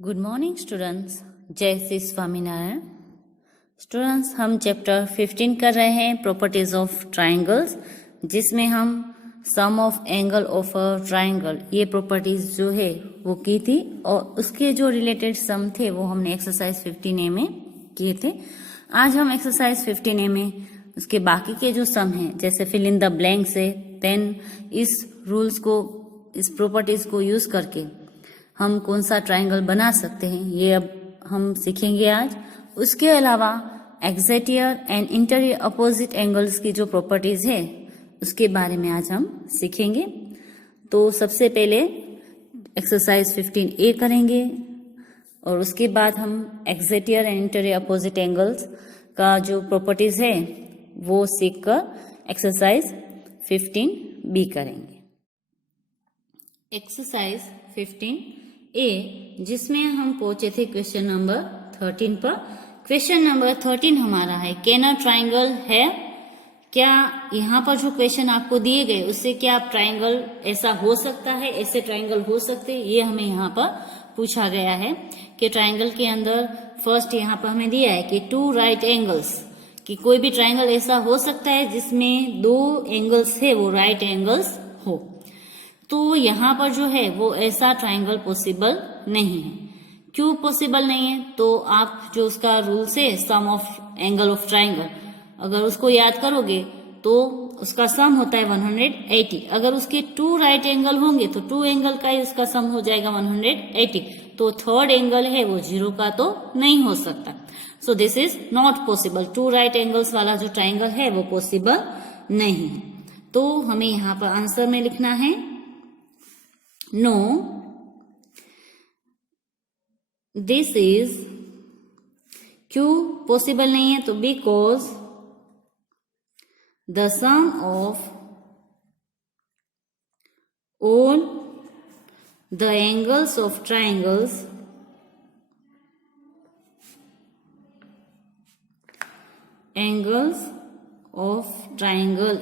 Good morning students, जय Shri Swaminarayan. Students, हम chapter 15 कर रहे हैं प्रॉपर्टीज ऑफ ट्राइंगल्स, जिसमें हम sum of angle of a triangle ये प्रॉपर्टीज जो है वो की थी और उसके जो रिलेटेड सम थे वो हमने एक्सरसाइज 15A में किए थे। आज हम एक्सरसाइज 15A में उसके बाकी के जो सम हैं, जैसे फिल इन द ब्लैंक्स है, देन इस रूल्स को, इस प्रॉपर्टीज को यूज करके हम कौन सा ट्राइंगल बना सकते हैं, ये अब हम सीखेंगे आज। उसके अलावा एक्सैक्टियर एंड इंटीरियर अपोजिट एंगल्स की जो प्रॉपर्टीज है उसके बारे में आज हम सीखेंगे। तो सबसे पहले एक्सरसाइज 15A करेंगे और उसके बाद हम एक्सैक्टियर एंड इंटीरियर अपोजिट एंगल्स का जो प्रॉपर्टीज है वो सीखकर एक्सरसाइज 15B करेंगे। एक्सरसाइज 15A, जिसमें हम पहुंचे थे क्वेश्चन नंबर 13 पर। क्वेश्चन नंबर 13 हमारा है, कैन अ ट्राइंगल है, क्या यहाँ पर जो क्वेश्चन आपको दिए गए उससे क्या ट्राइंगल ऐसा हो सकता है, ऐसे ट्राइंगल हो सकते हैं, ये हमें यहाँ पर पूछा गया है कि ट्राइंगल के अंदर फर्स्ट यहाँ पर हमें दिया है कि टू राइट एंगल्स, कि कोई भी ट्राइंगल ऐसा हो सकता है जिसमें दो एंगल्स है वो राइट एंगल्स हो। तो यहाँ पर जो है वो ऐसा ट्राइंगल पॉसिबल नहीं है। क्यों पॉसिबल नहीं है? तो आप जो उसका रूल्स है sum of angle of triangle, अगर उसको याद करोगे तो उसका सम होता है 180। अगर उसके टू राइट एंगल होंगे तो टू एंगल का ही उसका सम हो जाएगा 180। तो थर्ड एंगल है वो 0 का तो नहीं हो सकता। So this is not possible. Two right angles वाला जो ट्राइंगल है वो पॉसिबल नहीं है। तो हमें यहाँ पर आंसर में लिखना है नो, दिस इज, क्यों पॉसिबल नहीं है? तो because the sum of all the angles of triangles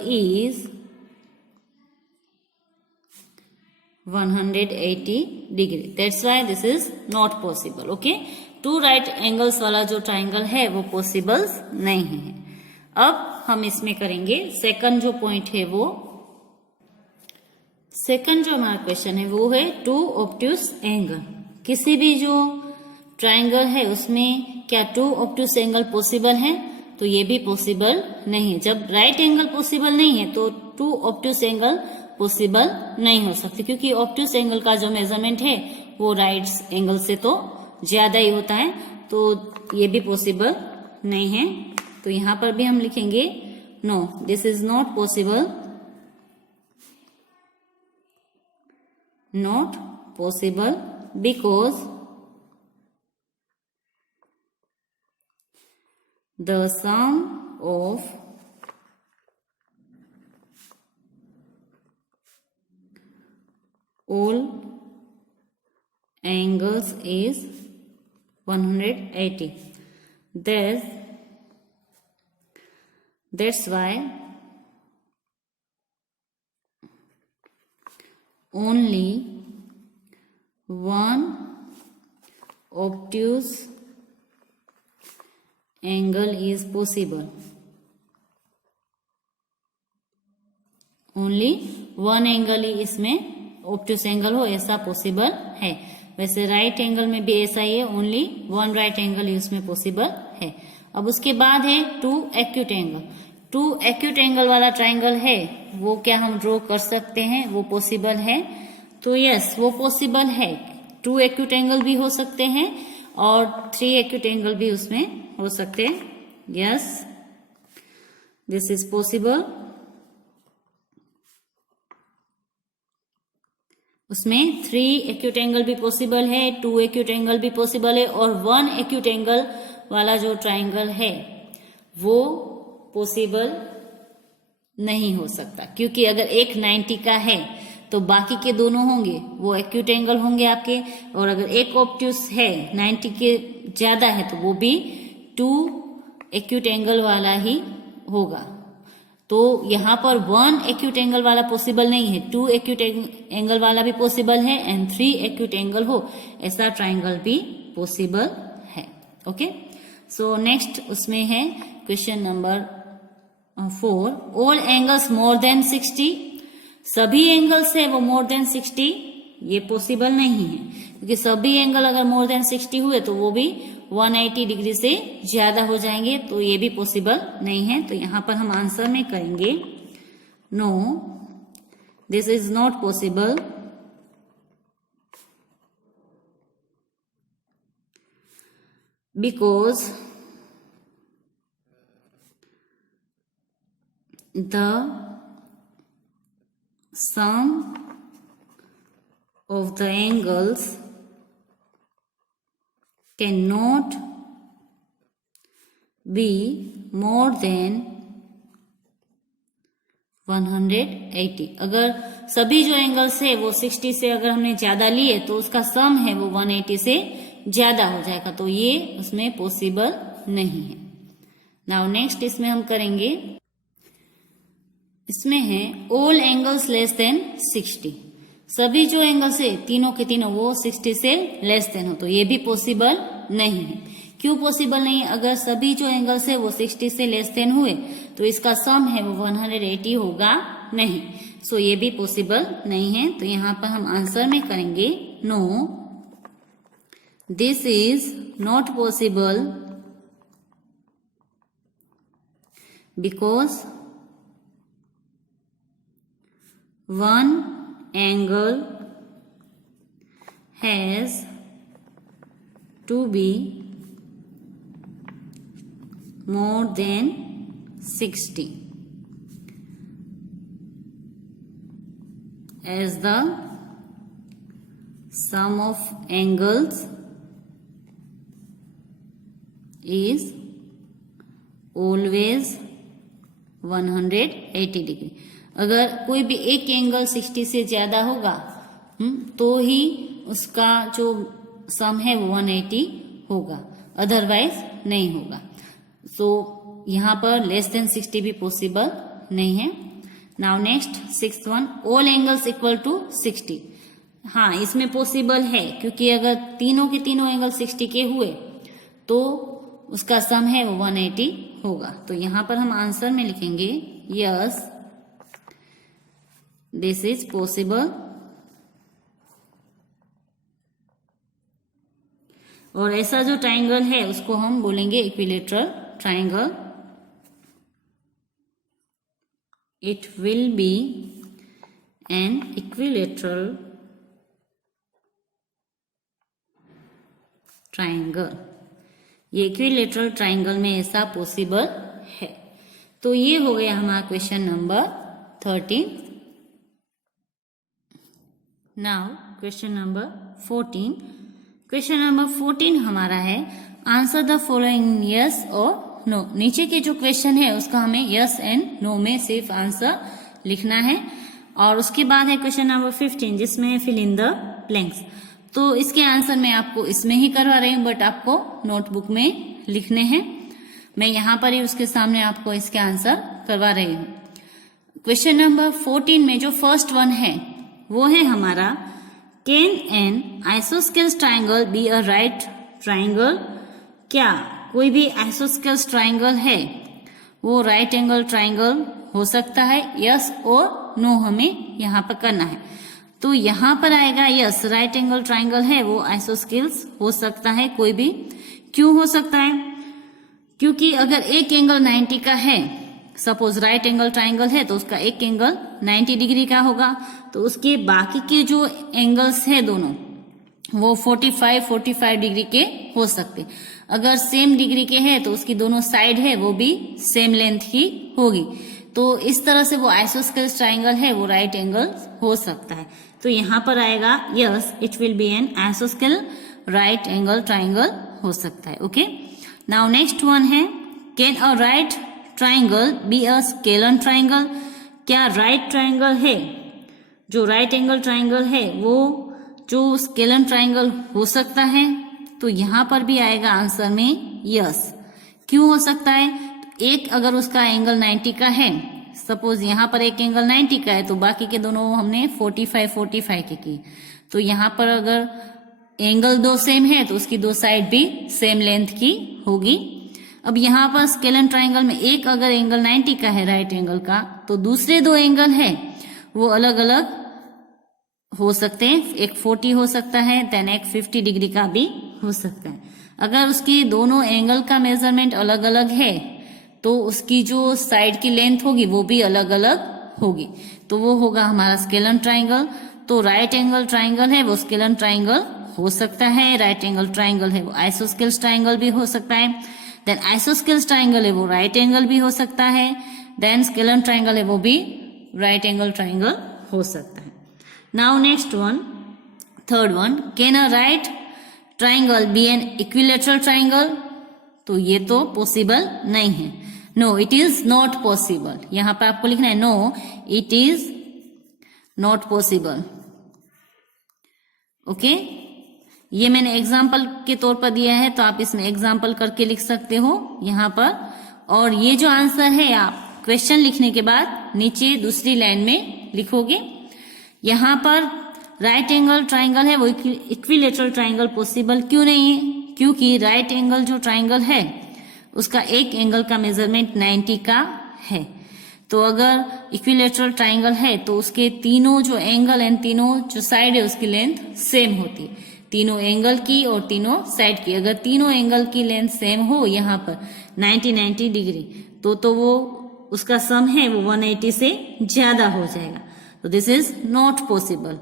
is 180 degree. That's why this is not possible. Okay? Two right angles वाला जो ट्राइंगल है वो पॉसिबल नहीं है। अब हम इसमें करेंगे सेकंड जो पॉइंट है वो, सेकंड जो हमारा क्वेश्चन है वो है टू ऑब्ट्यूस एंगल। किसी भी जो ट्राइंगल है उसमें क्या टू ऑब्ट्यूस एंगल पॉसिबल है? तो ये भी पॉसिबल नहीं है। जब राइट एंगल पॉसिबल नहीं है तो टू ऑब्ट्यूस एंगल पॉसिबल नहीं हो सकती, क्योंकि ऑब्ट्यूस एंगल का जो मेजरमेंट है वो राइट एंगल से तो ज्यादा ही होता है, तो ये भी पॉसिबल नहीं है। तो यहां पर भी हम लिखेंगे no, this is not possible, not possible because the sum of all angles is 180. That's why only one obtuse angle is possible. Only one angle ही इसमें ऑब्ट्यूस एंगल हो ऐसा पॉसिबल है। वैसे राइट एंगल में भी ऐसा ही है, ओनली वन राइट एंगल ही उसमें पॉसिबल है। अब उसके बाद है two acute angle. Two acute angle वाला ट्राइंगल है वो क्या हम ड्रॉ कर सकते हैं? वो पॉसिबल है। तो यस, वो पॉसिबल है। टू एक्यूट एंगल भी हो सकते हैं और थ्री एक्यूट एंगल भी उसमें हो सकते हैं। Yes, this is possible. उसमें थ्री एक्यूट एंगल भी पॉसिबल है, टू एक्यूट एंगल भी पॉसिबल है और वन एक्यूट एंगल वाला जो ट्राइंगल है वो पॉसिबल नहीं हो सकता, क्योंकि अगर एक 90 का है तो बाकी के दोनों होंगे वो एक्यूट एंगल होंगे आपके, और अगर एक ऑब्ट्यूस है 90 के ज्यादा है तो वो भी टू एक्यूट एंगल वाला ही होगा। तो यहाँ पर 1 एक्यूट एंगल वाला पॉसिबल नहीं है, 2 एक्यूट एंगल वाला भी पॉसिबल है एंड 3 एक्यूट एंगल हो ऐसा ट्राइंगल भी पॉसिबल है। ओके, सो नेक्स्ट उसमें है question number 4, all angles more than 60, सभी एंगल्स है वो मोर देन 60, ये पॉसिबल नहीं है क्योंकि सभी एंगल अगर मोर देन 60 हुए तो वो भी 180 डिग्री से ज्यादा हो जाएंगे, तो ये भी पॉसिबल नहीं है। तो यहां पर हम आंसर में करेंगे no, this is not possible because the sum of the angles cannot be more than 180। अगर सभी जो एंगल्स है वो 60 से अगर हमने ज्यादा लिए तो उसका सम है वो 180 से ज्यादा हो जाएगा, तो ये उसमें पॉसिबल नहीं है। नाउ नेक्स्ट इसमें हम करेंगे, इसमें है ऑल एंगल्स लेस देन 60, सभी जो एंगल्स है तीनों के तीनों वो 60 से लेस देन हो, तो ये भी पॉसिबल नहीं है। क्यों पॉसिबल नहीं है? अगर सभी जो एंगल्स है वो 60 से लेस देन हुए तो इसका सम है वो 180 होगा नहीं, सो ये भी पॉसिबल नहीं है। तो यहां पर हम आंसर में करेंगे no, this is not possible because one angle has to be more than 60 as the sum of angles is always 180 degree. अगर कोई भी एक एंगल 60 से ज्यादा होगा तो ही उसका जो सम है वो 180 होगा, अदरवाइज नहीं होगा। सो यहाँ पर लेस देन 60 भी पॉसिबल नहीं है। Now next 6th one, all angles equal to 60। हाँ, इसमें पॉसिबल है क्योंकि अगर तीनों के तीनों एंगल 60 के हुए तो उसका सम है वो 180 होगा। तो यहाँ पर हम आंसर में लिखेंगे यस दिस इज पॉसिबल, और ऐसा जो ट्राइंगल है उसको हम बोलेंगे equilateral triangle. It will be an equilateral triangle, ये इक्विलेटरल ट्राइंगल में ऐसा पॉसिबल है। तो ये हो गया हमारा question number 13। Now question number 14। Question number 14 हमारा है आंसर द फॉलोइंग यस और नो। नीचे के जो क्वेश्चन है उसका हमें यस एंड नो में सिर्फ आंसर लिखना है, और उसके बाद है क्वेश्चन नंबर 15 जिसमें है फिल इन द ब्लैंक्स। तो इसके आंसर मैं आपको इसमें ही करवा रही हूँ, बट आपको नोटबुक में लिखने हैं। मैं यहाँ पर ही उसके सामने आपको इसके आंसर करवा रही हूँ। क्वेश्चन नंबर 14 में जो फर्स्ट वन है वो है हमारा can an isosceles triangle be a right triangle. क्या कोई भी आइसोस्केल्स ट्राइंगल है वो राइट एंगल ट्राइंगल हो सकता है? यस और नो हमें यहाँ पर करना है। तो यहाँ पर आएगा यस, राइट एंगल ट्राइंगल है वो आइसोस्केल्स हो सकता है कोई भी। क्यों हो सकता है? क्योंकि अगर एक एंगल 90 का है, सपोज राइट एंगल ट्राइंगल है तो उसका एक एंगल 90 डिग्री का होगा, तो उसके बाकी के जो एंगल्स है दोनों वो 45 डिग्री के हो सकते। अगर सेम डिग्री के हैं तो उसकी दोनों साइड है वो भी सेम लेंथ की होगी। तो इस तरह से वो आइसोस्केल्स ट्राइंगल है वो राइट एंगल हो सकता है। तो यहाँ पर आएगा yes, it will be an आइसोस्केल राइट एंगल ट्राइंगल हो सकता है। ओके, नाउ नेक्स्ट वन है can a right triangle be a scalene triangle. क्या राइट ट्राइंगल है, जो राइट एंगल ट्राइंगल है वो जो स्केलन ट्राइंगल हो सकता है? तो यहां पर भी आएगा आंसर में यस। क्यों हो सकता है? एक अगर उसका एंगल 90 का है, सपोज यहाँ पर एक एंगल 90 का है तो बाकी के दोनों हमने 45 के किए। तो यहाँ पर अगर एंगल दो सेम है तो उसकी दो साइड भी सेम लेंथ की होगी। अब यहाँ पर स्केलन ट्राइंगल में एक अगर एंगल 90 का है राइट एंगल का, तो दूसरे दो एंगल है वो अलग अलग हो सकते हैं। एक 40 हो सकता है, देन एक 50 डिग्री का भी हो सकता है। अगर उसकी दोनों एंगल का मेजरमेंट अलग अलग है तो उसकी जो साइड की लेंथ होगी वो भी अलग अलग होगी, तो वो होगा हमारा स्केलन ट्राइंगल। तो राइट एंगल ट्राइंगल है वो स्केलन ट्राइंगल हो सकता है, राइट एंगल ट्राइंगल है वो आइसोस्केल्स ट्राइंगल भी हो सकता है, देन आइसोस्केल्स ट्राइंगल है वो राइट एंगल भी हो सकता है, देन स्केलन ट्राइंगल है वो भी राइट एंगल ट्राइंगल हो सकता है। Now next one, third one, can a right triangle be an equilateral triangle? तो ये तो पॉसिबल नहीं है। No it is not possible. यहां पर आपको लिखना है no it is not possible. Okay, ये मैंने एग्जाम्पल के तौर पर दिया है तो आप इसमें एग्जाम्पल करके लिख सकते हो यहाँ पर। और ये जो आंसर है आप क्वेश्चन लिखने के बाद नीचे दूसरी लाइन में लिखोगे। यहाँ पर राइट एंगल ट्राइंगल है वो इक्विलेटरल ट्राइंगल पॉसिबल क्यों नहीं है? क्योंकि राइट एंगल जो ट्राइंगल है उसका एक एंगल का मेजरमेंट 90 का है। तो अगर इक्विलेटरल ट्राइंगल है तो उसके तीनों जो एंगल एंड तीनों जो साइड है उसकी लेंथ सेम होती है, तीनों एंगल की और तीनों साइड की। अगर तीनों एंगल की लेंथ सेम हो यहाँ पर 90 डिग्री तो वो उसका सम है वो 180 से ज्यादा हो जाएगा। तो दिस इज नॉट पॉसिबल।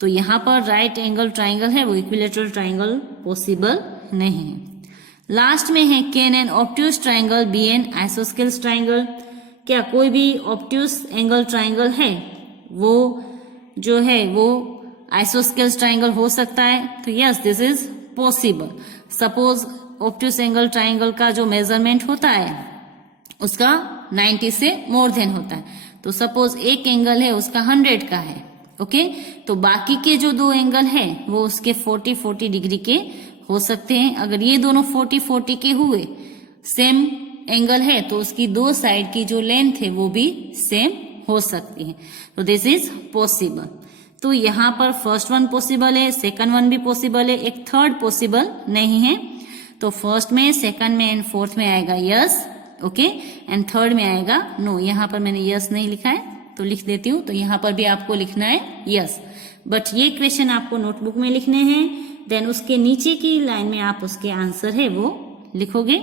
तो यहाँ पर राइट एंगल ट्राइंगल है वो इक्विलेटरल ट्राइंगल पॉसिबल नहीं है। लास्ट में है can an obtuse triangle be an isosceles triangle? क्या कोई भी ऑब्ट्यूज एंगल ट्राइंगल है वो जो है वो आइसोस्केल्स ट्राइंगल हो सकता है? तो yes this is possible. Suppose obtuse angle triangle का जो मेजरमेंट होता है उसका 90 से मोर देन होता है। तो सपोज एक एंगल है उसका 100 का है, ओके, तो बाकी के जो दो एंगल है वो उसके 40 डिग्री के हो सकते हैं। अगर ये दोनों 40 के हुए, सेम एंगल है, तो उसकी दो साइड की जो लेंथ है वो भी सेम हो सकती है। तो दिस इज पॉसिबल। तो यहाँ पर फर्स्ट वन पॉसिबल है, सेकंड वन भी पॉसिबल है, एक थर्ड पॉसिबल नहीं है। तो फर्स्ट में, सेकंड में एंड फोर्थ में आएगा यस, ओके, एंड थर्ड में आएगा नो। यहाँ पर मैंने यस नहीं लिखा है तो लिख देती हूँ। तो यहाँ पर भी आपको लिखना है यस, बट ये क्वेश्चन आपको नोटबुक में लिखने हैं, देन उसके नीचे की लाइन में आप उसके आंसर है वो लिखोगे।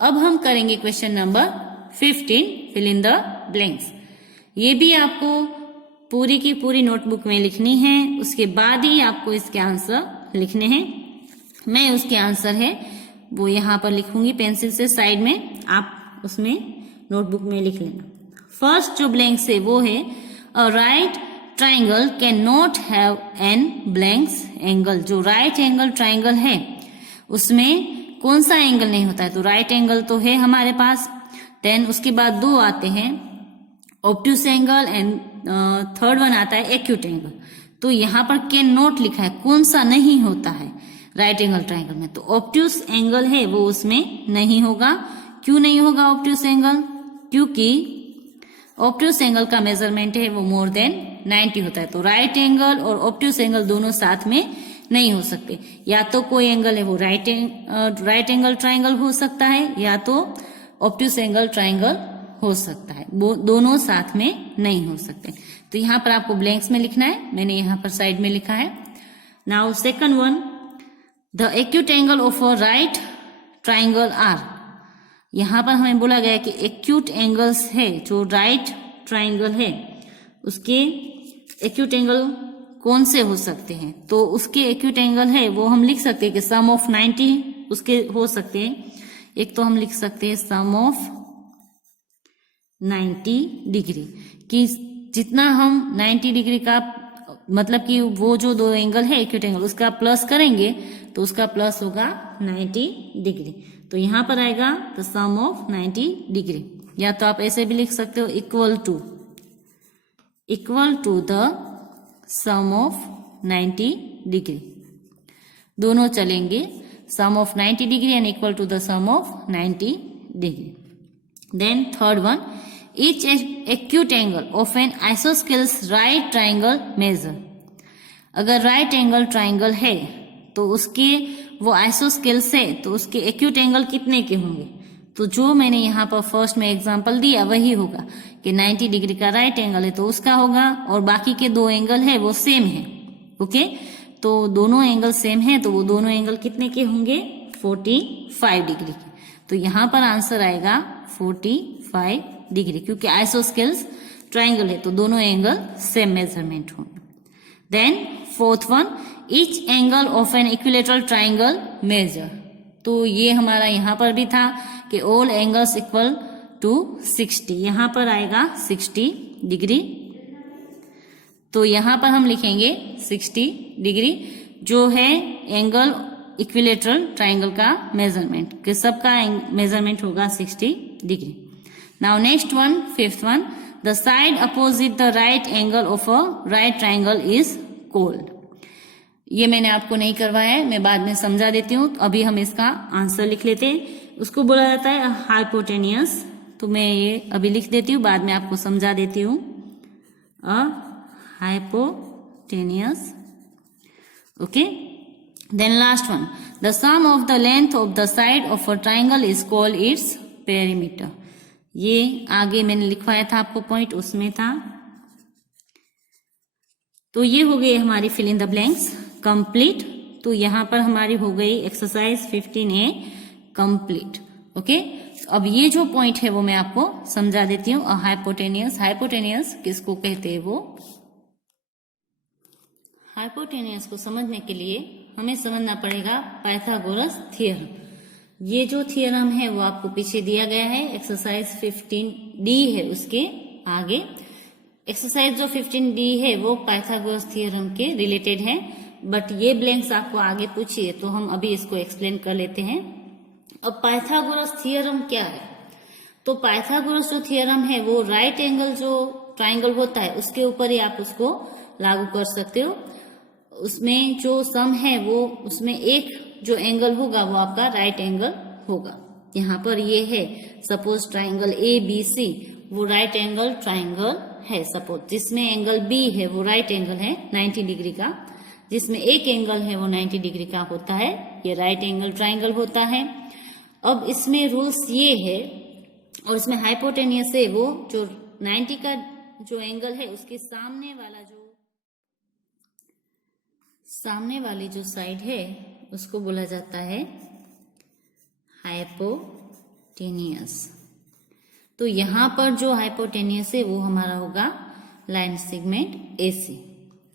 अब हम करेंगे question number 15, fill in the blanks. ये भी आपको पूरी की पूरी नोटबुक में लिखनी है, उसके बाद ही आपको इसके आंसर लिखने हैं। मैं उसके आंसर है वो यहाँ पर लिखूंगी पेंसिल से साइड में, आप उसमें नोटबुक में लिख लेना। फर्स्ट जो ब्लैंक्स है वो है अ right triangle can not have an blanks angle. जो राइट एंगल ट्राइंगल है उसमें कौन सा एंगल नहीं होता है? तो राइट एंगल तो है हमारे पास, देन उसके बाद दो आते हैं obtuse angle and third one आता है एक्यूट एंगल। तो यहाँ पर कैन नॉट लिखा है, कौन सा नहीं होता है राइट एंगल ट्राइंगल में? तो ऑब्ट्यूस एंगल है वो उसमें नहीं होगा। क्यों नहीं होगा ऑब्ट्यूस एंगल? क्योंकि ऑब्ट्यूस एंगल का मेजरमेंट है वो मोर देन 90 होता है। तो राइट एंगल और ऑब्ट्यूस एंगल दोनों साथ में नहीं हो सकते। या तो कोई एंगल है वो राइट एंगल ट्राइंगल हो सकता है या तो ऑब्ट्यूस एंगल ट्राइंगल हो सकता है, वो दोनों साथ में नहीं हो सकते। तो यहाँ पर आपको ब्लैंक्स में लिखना है, मैंने यहाँ पर साइड में लिखा है। Now second one, the acute angle of a right triangle are. यहाँ पर हमें बोला गया कि एक्यूट एंगल्स है जो राइट ट्राइंगल है उसके एक्यूट एंगल कौन से हो सकते हैं? तो उसके एक्यूट एंगल है वो हम लिख सकते हैं कि सम ऑफ 90 उसके हो सकते हैं। एक तो हम लिख सकते हैं सम ऑफ 90 डिग्री, कि जितना हम 90 डिग्री का मतलब कि वो जो दो एंगल है एक्यूट एंगल उसका प्लस करेंगे तो उसका प्लस होगा 90 डिग्री। तो यहाँ पर आएगा द सम ऑफ 90 डिग्री। या तो आप ऐसे भी लिख सकते हो equal to the sum of 90 degree, दोनों चलेंगे, sum of 90 degree and equal to the sum of 90 degree. Then third one, each acute angle of an isosceles right triangle measure. अगर राइट एंगल ट्राइंगल है तो उसके वो isosceles है तो उसके एक्यूट एंगल कितने के होंगे? तो जो मैंने यहाँ पर फर्स्ट में एग्जांपल दिया वही होगा कि 90 डिग्री का राइट एंगल है तो उसका होगा, और बाकी के दो एंगल है वो सेम है। ओके, तो दोनों एंगल सेम है तो वो दोनों एंगल कितने के होंगे? 45 डिग्री के। तो यहाँ पर आंसर आएगा 45 डिग्री, क्योंकि आइसोस्केल्स ट्राइंगल है तो दोनों एंगल सेम मेजरमेंट होंगे। Then fourth one, each angle of an equilateral triangle measure. तो ये हमारा यहाँ पर भी था कि ऑल एंगल्स इक्वल टू 60, यहाँ पर आएगा 60 डिग्री। तो यहाँ पर हम लिखेंगे 60 डिग्री जो है एंगल इक्विलेटरल ट्राइंगल का मेजरमेंट, कि सबका मेजरमेंट होगा 60 degree. Now next one, fifth one, the side opposite the right angle of a right triangle is called. ये मैंने आपको नहीं करवाया है, मैं बाद में समझा देती हूँ। तो अभी हम इसका आंसर लिख लेते हैं। उसको बोला जाता है हाइपोटेनियस। तो मैं ये अभी लिख देती हूँ, बाद में आपको समझा देती हूँ। A hypotenuse. Okay, then last one, the sum of the length of the side of a triangle is called its perimeter. ये आगे मैंने लिखवाया था आपको पॉइंट, उसमें था। तो ये हो गई हमारी fill in the blanks complete. तो यहां पर हमारी हो गई एक्सरसाइज 15A कंप्लीट। ओके, अब ये जो पॉइंट है वो मैं आपको समझा देती हूँ। हाइपोटेनियस, हाइपोटेनियस किसको कहते हैं? वो हाइपोटेनियस को समझने के लिए हमें समझना पड़ेगा पाइथागोरस थ्योरम। ये जो थ्योरम है वो आपको पीछे दिया गया है, एक्सरसाइज 15D है उसके आगे। एक्सरसाइज जो 15D है वो पाइथागोरस थ्योरम के रिलेटेड है, बट ये ब्लैंक्स आपको आगे पूछिए तो हम अभी इसको एक्सप्लेन कर लेते हैं। अब पाइथागोरस थ्योरम क्या है? तो पाइथागोरस जो थ्योरम है वो राइट एंगल जो ट्राइंगल होता है उसके ऊपर ही आप उसको लागू कर सकते हो। उसमें जो सम है वो उसमें एक जो एंगल होगा वो आपका राइट एंगल होगा। यहाँ पर ये है सपोज ट्राइंगल ABC, वो राइट एंगल ट्राइंगल है। सपोज जिसमें एंगल B है वो राइट एंगल है 90 डिग्री का, जिसमें एक एंगल है वो 90 डिग्री का होता है, ये राइट एंगल ट्राइंगल होता है। अब इसमें रूल्स ये है, और इसमें हाइपोटेनियस है वो जो 90 का जो एंगल है उसके सामने वाली जो साइड है उसको बोला जाता है हाइपोटेनियस। तो यहाँ पर जो हाइपोटेनियस है वो हमारा होगा लाइन सेगमेंट AC।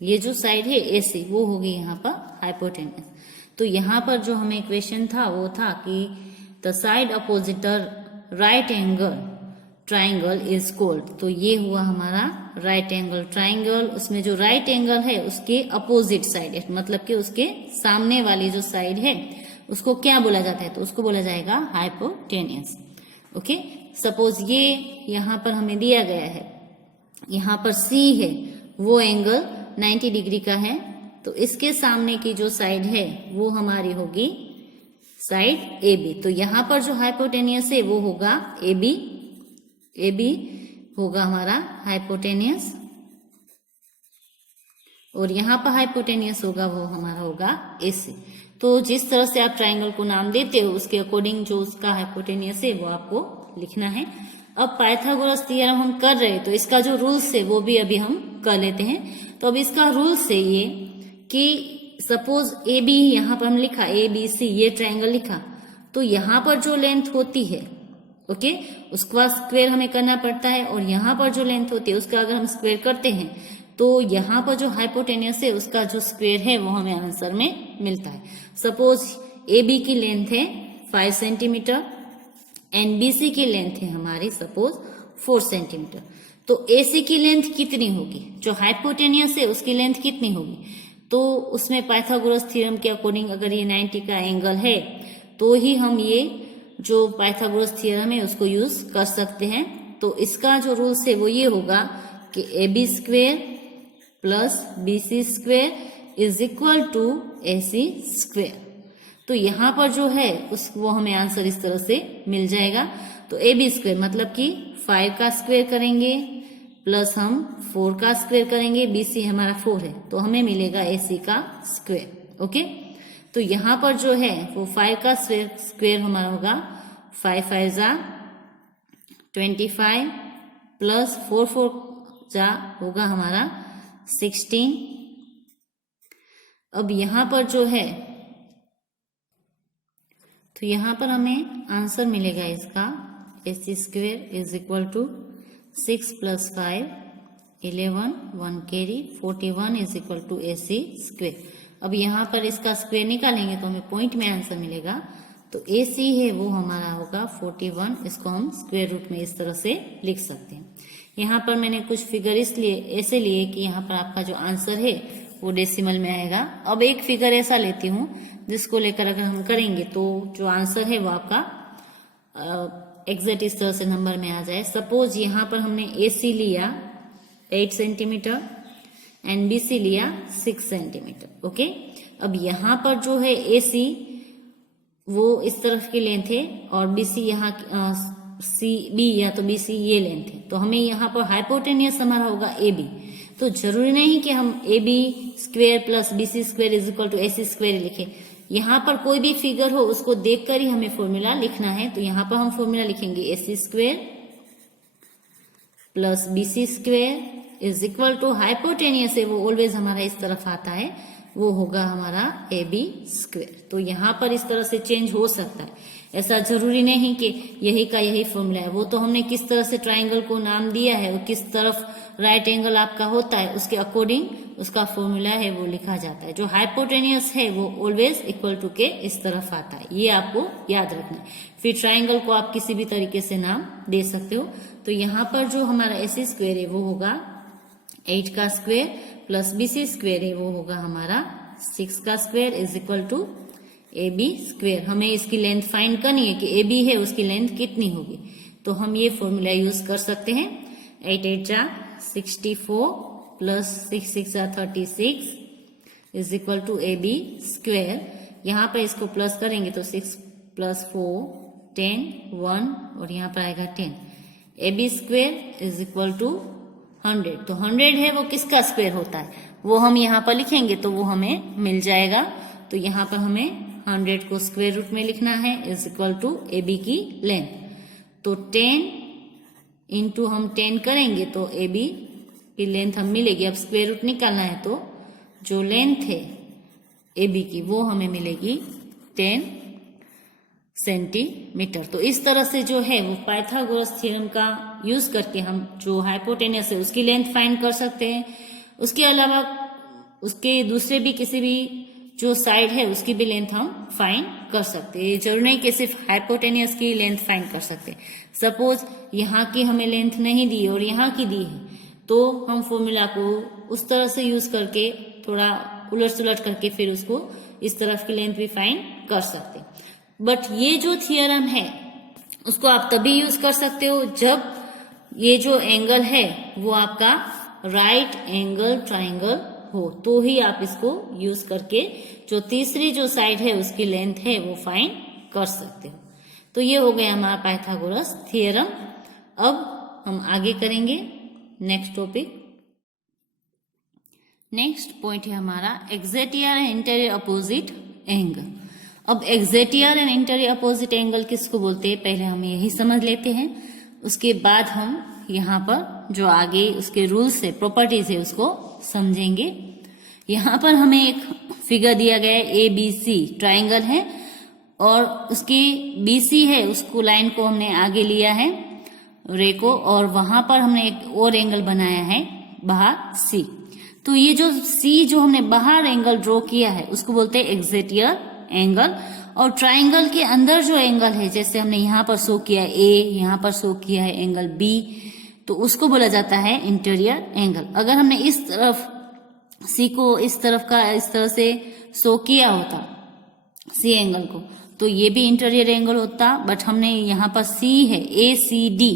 ये जो साइड है AC वो होगी यहाँ पर हाइपोटेनियस। तो यहाँ पर जो हमें क्वेश्चन था वो था कि the side opposite the right angle triangle is called. तो ये हुआ हमारा राइट एंगल ट्राइंगल। उसमें जो राइट एंगल है उसके अपोजिट साइड है, मतलब कि उसके सामने वाली जो साइड है उसको क्या बोला जाता है? तो उसको बोला जाएगा हाइपोटेनियस। ओके, सपोज ये यहाँ पर हमें दिया गया है, यहाँ पर C है, वो एंगल 90 डिग्री का है, तो इसके सामने की जो साइड है वो हमारी होगी साइड AB। तो यहाँ पर जो हाइपोटेनियस है वो होगा AB होगा हमारा हाइपोटेनियस, और यहाँ पर हाइपोटेनियस होगा वो हमारा होगा AC। तो जिस तरह से आप ट्राइंगल को नाम देते हो उसके अकॉर्डिंग जो उसका हाइपोटेनियस है वो आपको लिखना है। अब पाइथागोरस थ्योरम हम कर रहे हैं तो इसका जो रूल्स है वो भी अभी हम कर लेते हैं। तो अब इसका रूल्स है ये कि सपोज AB यहाँ पर हम लिखा ABC, ये ट्राइंगल लिखा, तो यहाँ पर जो लेंथ होती है ओके उसका स्क्वायर हमें करना पड़ता है, और यहाँ पर जो लेंथ होती है उसका अगर हम स्क्वायर करते हैं तो यहाँ पर जो हाइपोटेनियस है उसका जो स्क्वायर है वो हमें आंसर में मिलता है। सपोज AB की लेंथ है 5 सेंटीमीटर एंड BC की लेंथ है हमारी सपोज 4 सेंटीमीटर। तो AC की लेंथ कितनी होगी? जो हाइपोटेनियस है उसकी लेंथ कितनी होगी? तो उसमें पाइथागोरस थ्योरम के अकॉर्डिंग अगर ये 90 का एंगल है तो ही हम ये जो पाइथागोरस थ्योरम है उसको यूज कर सकते हैं। तो इसका जो रूल्स है वो ये होगा कि AB square plus BC square is equal to AC square. तो यहाँ पर जो है वो हमें आंसर इस तरह से मिल जाएगा। तो ए बी स्क्वायर मतलब कि 5 का स्क्वायर करेंगे प्लस हम 4 का स्क्वायर करेंगे, बी सी हमारा 4 है तो हमें मिलेगा ए सी का स्क्वायर। ओके, तो यहाँ पर जो है वो 5 का स्क्वायर हमारा होगा 5 5 जा 25 प्लस 4 4 जा होगा हमारा 16। अब यहाँ पर जो है तो यहाँ पर हमें आंसर मिलेगा इसका A C square is equal to 6 plus 5 11 1 carry 41 is equal to A C square. अब यहाँ पर इसका स्क्वेयर निकालेंगे तो हमें पॉइंट में आंसर मिलेगा। तो ए सी है वो हमारा होगा 41, इसको हम स्क्वेयर रूट में इस तरह से लिख सकते हैं। यहाँ पर मैंने कुछ फिगर इसलिए ऐसे लिए कि यहाँ पर आपका जो आंसर है वो डेसिमल में आएगा। अब एक फिगर ऐसा लेती हूँ जिसको लेकर अगर हम करेंगे तो जो आंसर है वो आपका एग्जैक्ट इस तरह से नंबर में आ जाए। सपोज यहाँ पर हमने ए सी लिया 8 सेंटीमीटर एंड बी सी लिया 6 सेंटीमीटर। ओके, अब यहाँ पर जो है ए सी वो इस तरफ की लेंथ है और बी सी यहाँ सी बी या तो बी सी ये लेंथ है, तो हमें यहाँ पर हाइपोटेनियस हमारा होगा ए बी। तो जरूरी नहीं कि हम A B square plus B C square is equal to A C square लिखें। यहाँ पर कोई भी फिगर हो उसको देखकर ही हमें फॉर्मूला लिखना है। तो यहाँ पर हम फॉर्मूला लिखेंगे A C square plus B C square is equal to hypotenuse है वो ऑलवेज हमारा इस तरफ आता है, वो होगा हमारा ए बी स्क्वेयर। तो यहाँ पर इस तरह से चेंज हो सकता है, ऐसा जरूरी नहीं कि यही का यही फॉर्मूला है। वो तो हमने किस तरह से ट्राइंगल को नाम दिया है, वो किस तरफ राइट एंगल आपका होता है उसके अकॉर्डिंग उसका फॉर्मूला है वो लिखा जाता है। जो हाइपोटेनियस है वो ऑलवेज इक्वल टू के इस तरफ आता है, ये आपको याद रखना है। फिर ट्राइंगल को आप किसी भी तरीके से नाम दे सकते हो। तो यहाँ पर जो हमारा ए सी स्क्वेयर है वो होगा 8 का square plus B C square है वो होगा हमारा 6 का square is equal to A B square. हमें इसकी लेंथ फाइंड करनी है कि ए बी है उसकी लेंथ कितनी होगी, तो हम ये फॉर्मूला यूज कर सकते हैं। 8 8 जा 64 प्लस 6 6 जा 36 is equal to A B square. यहाँ पर इसको प्लस करेंगे तो 6 प्लस 4 10 1 और यहाँ पर आएगा 10। A B square is equal to 100। तो 100 है वो किसका स्क्वेयर होता है वो हम यहाँ पर लिखेंगे तो वो हमें मिल जाएगा। तो यहाँ पर हमें 100 को स्क्वेयर रूट में लिखना है is equal to A B की लेंथ। तो 10 इंटू हम 10 करेंगे तो ए बी की लेंथ हम मिलेगी। अब स्क्वेयर रूट निकालना है तो जो लेंथ है ए बी की वो हमें मिलेगी 10 सेंटीमीटर। तो इस तरह से जो है वो पाइथागोरस थ्योरम का यूज करके हम जो हाइपोटेनियस है उसकी लेंथ फाइंड कर सकते हैं। उसके अलावा उसके दूसरे भी किसी भी जो साइड है उसकी भी लेंथ हम फाइंड कर सकते हैं। जरूरी नहीं कि सिर्फ हाइपोटेनियस की लेंथ फाइंड कर सकते हैं। सपोज यहाँ की हमें लेंथ नहीं दी और यहाँ की दी है तो हम फॉर्मूला को उस तरह से यूज करके थोड़ा उलट सुलट करके फिर उसको इस तरफ की लेंथ भी फाइंड कर सकते हैं। बट ये जो थियरम है उसको आप तभी यूज कर सकते हो जब ये जो एंगल है वो आपका राइट एंगल ट्राइंगल हो, तो ही आप इसको यूज करके जो तीसरी जो साइड है उसकी लेंथ है वो फाइंड कर सकते हो। तो ये हो गया हमारा पाइथागोरस थियरम। अब हम आगे करेंगे नेक्स्ट टॉपिक। नेक्स्ट पॉइंट है हमारा एक्जेटियर एंड इंटीरियर अपोजिट एंगल। अब एक्जेटियर एंड इंटीरियर अपोजिट एंगल किसको बोलते हैं पहले हम यही समझ लेते हैं, उसके बाद हम यहाँ पर जो आगे उसके रूल्स है प्रॉपर्टीज है उसको समझेंगे। यहाँ पर हमें एक फिगर दिया गया है ए बी सी ट्राइंगल है और उसकी बी सी है उसको लाइन को हमने आगे लिया है रे को और वहां पर हमने एक और एंगल बनाया है बाहर सी। तो ये जो सी जो हमने बाहर एंगल ड्रॉ किया है उसको बोलते हैं एक्जेटियर एंगल। और ट्राइंगल के अंदर जो एंगल है जैसे हमने यहाँ पर शो किया है ए, यहाँ पर शो किया है एंगल बी, तो उसको बोला जाता है इंटीरियर एंगल। अगर हमने इस तरफ सी को इस तरफ का इस तरह से शो किया होता सी एंगल को तो ये भी इंटीरियर एंगल होता, बट हमने यहाँ पर सी है ए सी डी।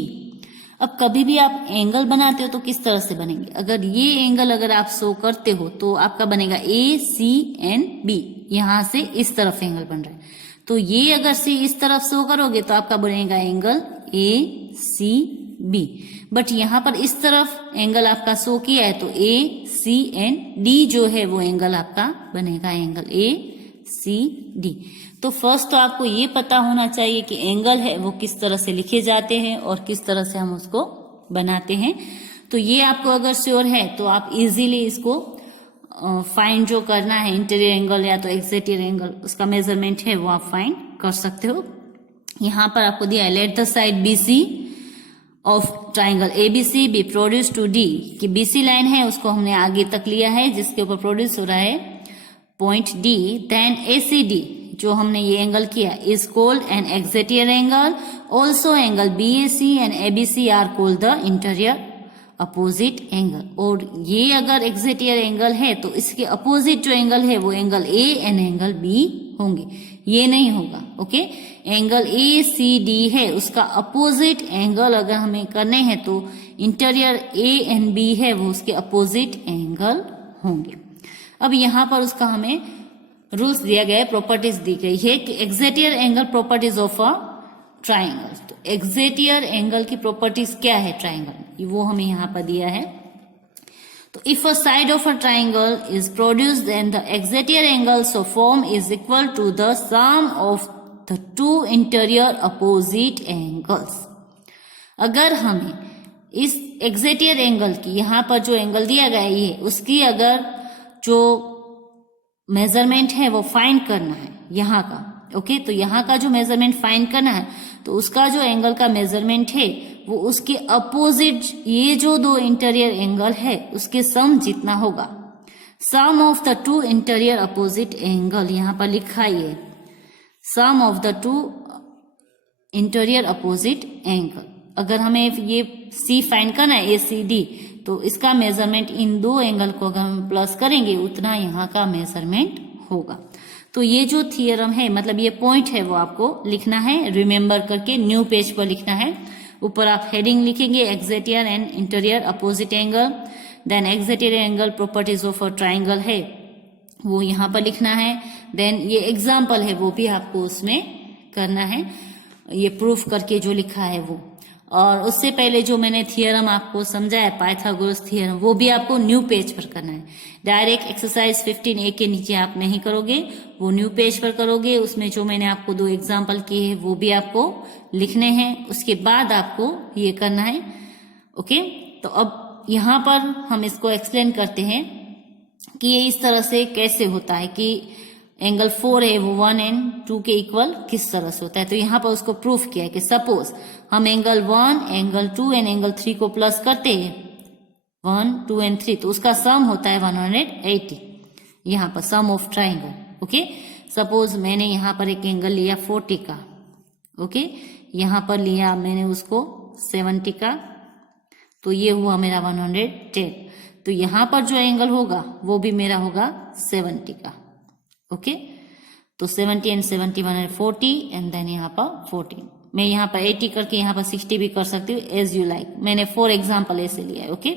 अब कभी भी आप एंगल बनाते हो तो किस तरह से बनेंगे, अगर ये एंगल अगर आप शो करते हो तो आपका बनेगा ACNB, यहां से इस तरफ एंगल बन रहा है, तो ये अगर से इस तरफ शो करोगे तो आपका बनेगा एंगल ACB, बट यहाँ पर इस तरफ एंगल आपका शो किया है तो ACND जो है वो एंगल आपका बनेगा एंगल ACD। तो फर्स्ट तो आपको ये पता होना चाहिए कि एंगल है वो किस तरह से लिखे जाते हैं और किस तरह से हम उसको बनाते हैं। तो ये आपको अगर श्योर है तो आप इजीली इसको फाइंड जो करना है इंटीरियर एंगल या तो एक्सटीरियर एंगल, उसका मेजरमेंट है वो आप फाइंड कर सकते हो। यहाँ पर आपको दिया है let the side BC of triangle ABC be produce to D, कि BC लाइन है उसको हमने आगे तक लिया है जिसके ऊपर प्रोड्यूस हो रहा है पॉइंट D, देन ACD जो हमने ये एंगल किया is called an exterior angle, also angle BAC and ABC are called the interior opposite angle. और ये अगर एक्सटीरियर एंगल है तो इसके अपोजिट जो एंगल है वो angle A and angle B होंगे, ये नहीं होगा। ओके, एंगल ACD है उसका अपोजिट एंगल अगर हमें करने हैं तो इंटीरियर A एंड B है वो उसके अपोजिट एंगल होंगे। अब यहाँ पर उसका हमें रूल्स दिया गया है, प्रॉपर्टीज दी गई है कि exterior angle properties of a triangle. तो एक्सटीरियर एंगल की प्रॉपर्टीज क्या है ट्राइंगल, वो हमें यहाँ पर दिया है। तो if a side of a triangle is produced then the exterior angles of form is equal to the sum of the two interior opposite angles. अगर हमें इस एक्सटीरियर एंगल की यहाँ पर जो एंगल दिया गया है उसकी अगर जो मेजरमेंट है वो फाइंड करना है यहाँ का, ओके, तो यहाँ का जो मेजरमेंट फाइंड करना है तो उसका जो एंगल का मेजरमेंट है वो उसके अपोजिट ये जो दो इंटीरियर एंगल है उसके सम जितना होगा। Sum of the two interior opposite angle यहाँ पर लिखा है, sum of the two interior opposite angle. अगर हमें ये C फाइंड करना है ACD तो इसका मेजरमेंट इन दो एंगल को अगर हम प्लस करेंगे उतना यहाँ का मेजरमेंट होगा। तो ये जो थियरम है मतलब ये पॉइंट है वो आपको लिखना है, रिमेम्बर करके न्यू पेज पर लिखना है। ऊपर आप हेडिंग लिखेंगे exterior and interior opposite angle, then exterior angle properties of a triangle है वो यहाँ पर लिखना है, देन ये एग्जाम्पल है वो भी आपको उसमें करना है, ये प्रूफ करके जो लिखा है वो। और उससे पहले जो मैंने थियरम आपको समझाया पाइथागोरस थियरम वो भी आपको न्यू पेज पर करना है। डायरेक्ट एक्सरसाइज 15A के नीचे आप नहीं करोगे, वो न्यू पेज पर करोगे। उसमें जो मैंने आपको दो एग्जाम्पल किए हैं वो भी आपको लिखने हैं, उसके बाद आपको ये करना है। ओके, तो अब यहाँ पर हम इसको एक्सप्लेन करते हैं कि ये इस तरह से कैसे होता है कि एंगल 4 है वो 1 एंड 2 के इक्वल किस तरह से होता है। तो यहाँ पर उसको प्रूफ किया है कि सपोज हम एंगल 1, एंगल 2 एंड एंगल 3 को प्लस करते हैं 1, 2 एंड 3, तो उसका सम होता है 180। यहाँ पर सम ऑफ ट्राइंगल। ओके, सपोज मैंने यहाँ पर एक एंगल लिया 40 का, ओके, यहाँ पर लिया मैंने उसको 70 का, तो ये हुआ मेरा 110। तो यहाँ पर जो एंगल होगा वो भी मेरा होगा 70 का। ओके, तो 70 एंड 70 140 एंड देन यहाँ पर 14। मैं यहाँ पर 80 करके यहाँ पर 60 भी कर सकती हूँ एज यू लाइक, मैंने 4 एग्जाम्पल ऐसे लिया है। ओके,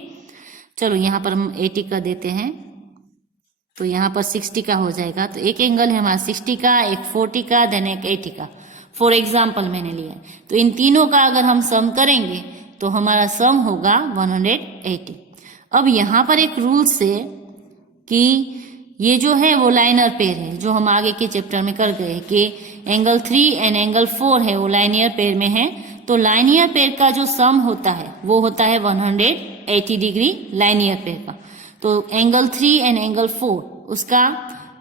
चलो यहाँ पर हम 80 का देते हैं तो यहाँ पर 60 का हो जाएगा। तो एक एंगल है हमारा 60 का, एक 40 का, देन एक 80 का। 4 एग्जाम्पल मैंने लिया है। तो इन तीनों का अगर हम सम करेंगे तो हमारा सम होगा 180। अब यहाँ पर एक रूल्स है कि ये जो है वो लाइनर पेयर है, जो हम आगे के चैप्टर में कर गए कि एंगल 3 एंड एंगल 4 है वो लाइनियर पेयर में है। तो लाइनियर पेयर का जो सम होता है वो होता है 180 डिग्री लाइनियर पेयर का। तो एंगल 3 एंड एंगल 4 उसका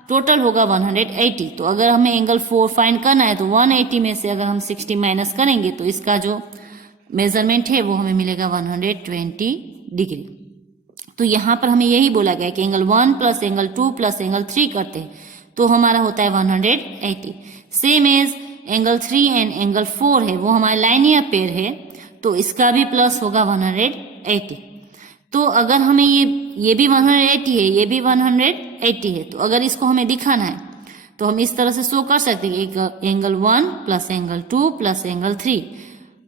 टोटल होगा 180। तो अगर हमें एंगल 4 फाइंड करना है तो 180 में से अगर हम 60 माइनस करेंगे तो इसका जो मेजरमेंट है वो हमें मिलेगा 120 डिग्री। तो यहाँ पर हमें यही बोला गया कि angle 1 plus angle 2 plus angle 3 करते हैं तो हमारा होता है 180। Same as angle 3 and angle 4 है वो हमारा लाइनियर पेयर है तो इसका भी प्लस होगा 180। तो अगर हमें ये भी 180 है, ये भी 180 है, तो अगर इसको हमें दिखाना है तो हम इस तरह से शो कर सकते हैं angle 1 plus angle 2 plus angle 3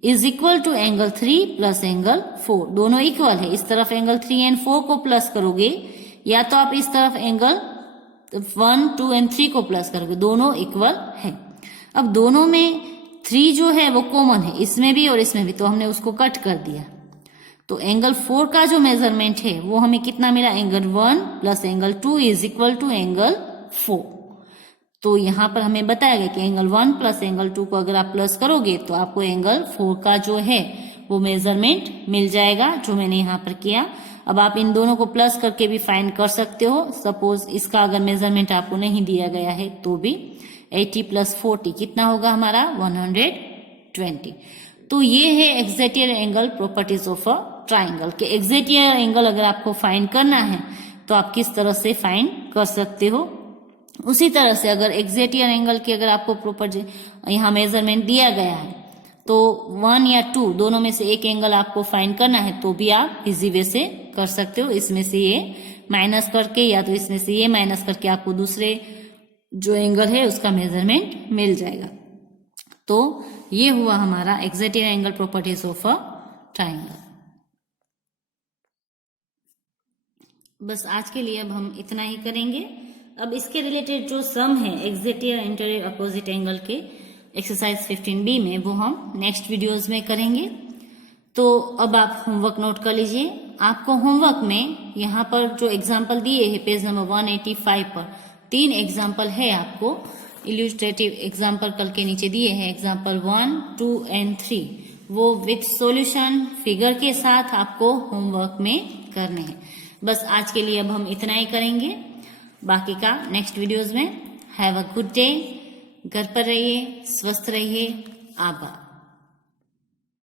is equal to angle 3 plus angle 4, दोनों इक्वल है। इस तरफ एंगल 3 एंड 4 को प्लस करोगे या तो आप इस तरफ एंगल 1, 2 एंड 3 को प्लस करोगे, दोनों इक्वल है। अब दोनों में 3 जो है वो कॉमन है, इसमें भी और इसमें भी, तो हमने उसको कट कर दिया। तो एंगल 4 का जो मेजरमेंट है वो हमें कितना मिला, angle 1 plus angle 2 is equal to angle 4। तो यहां पर हमें बताया गया कि एंगल 1 प्लस एंगल 2 को अगर आप प्लस करोगे तो आपको एंगल 4 का जो है वो मेजरमेंट मिल जाएगा, जो मैंने यहाँ पर किया। अब आप इन दोनों को प्लस करके भी फाइंड कर सकते हो। सपोज इसका अगर मेजरमेंट आपको नहीं दिया गया है तो भी 80 प्लस 40 कितना होगा हमारा, 120। तो ये है exterior angle properties of a triangle के। एक्जेक्टियर एंगल अगर आपको फाइंड करना है तो आप किस तरह से फाइंड कर सकते हो। उसी तरह से अगर एक्जेक्टियर एंगल की अगर आपको प्रॉपर्टी यहाँ मेजरमेंट दिया गया है तो 1 या 2 दोनों में से एक एंगल आपको फाइंड करना है तो भी आप इजी वे से कर सकते हो। इसमें से ये माइनस करके या तो इसमें से ये माइनस करके आपको दूसरे जो एंगल है उसका मेजरमेंट मिल जाएगा। तो ये हुआ हमारा exterior angle properties of a triangle. बस आज के लिए अब हम इतना ही करेंगे। अब इसके रिलेटेड जो सम है एक्जेक्टियर इंटीरियर अपोजिट एंगल के एक्सरसाइज 15B में वो हम नेक्स्ट वीडियोस में करेंगे। तो अब आप होमवर्क नोट कर लीजिए। आपको होमवर्क में यहाँ पर जो एग्जाम्पल दिए हैं पेज नंबर 185 पर 3 एग्जाम्पल है आपको इल्यूस्ट्रेटिव एग्जाम्पल कल के नीचे दिए हैं, एग्जाम्पल 1, 2 एंड 3, वो विथ सॉल्यूशन फिगर के साथ आपको होमवर्क में करने हैं। बस आज के लिए अब हम इतना ही करेंगे, बाकी का नेक्स्ट वीडियोस में। हैव अ गुड डे, घर पर रहिए, स्वस्थ रहिए, आभार।